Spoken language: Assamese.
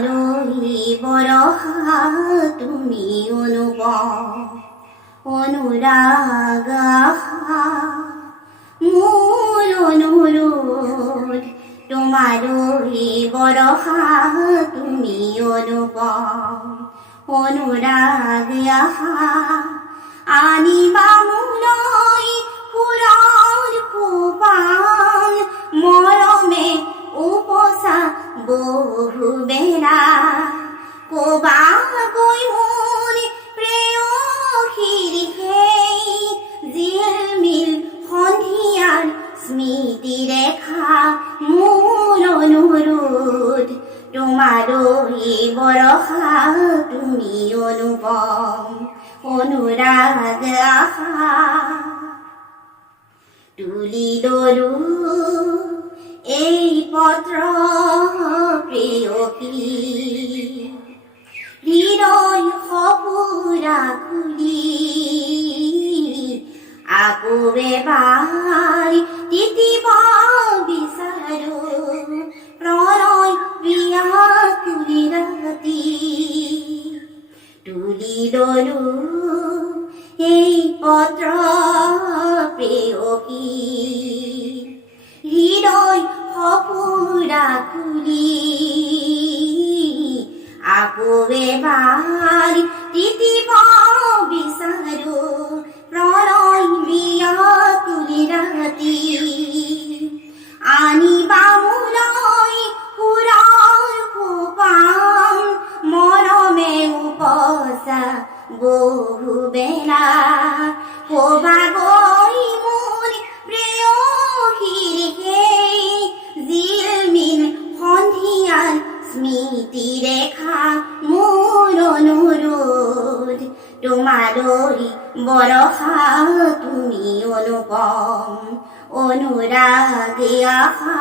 তোমারই বরহা তুমি অনুপম অনুরাগ মূল অনুরোধ তোমারই বরহা তুমি অনুপম অনুরাগ আনিবা মূলই পুরার খুপান মরমে উপসা বহু বেলা কোবা কই মনে প্রেয়সীর হেই জিলমিল সন্ধিয়ার স্মৃতি রেখা মূল অনুরোধ তোমারই বরহা তুমি অনুপম অনুরাগ তুলি দলু এই পত্র প্রেয়সী হৃদয় সপুরা খুলি আকৌ এবাৰ তিতিব বিচাৰো প্ৰণয় বিয়াকুলি ৰাতি তুলি ললো এই পত্ৰ প্ৰেয়সী হৃদয় সপুৰা খুলি আকৌ এবাৰ তিতিব বিচাৰো প্ৰণয় বিয়াকুলি ৰাতি আনিবা মোলৈ সুৰৰ সোপান মৰমে উপচা বহু বেলা কবা গৈ মোৰ প্ৰেয়সীৰ সেই জিলমিল সন্ধিয়াৰ স্মৃতি ৰেখা মোৰ অনুৰোধ তোমাৰই বৰষা তুমি অনুপম অনুৰাগ আশা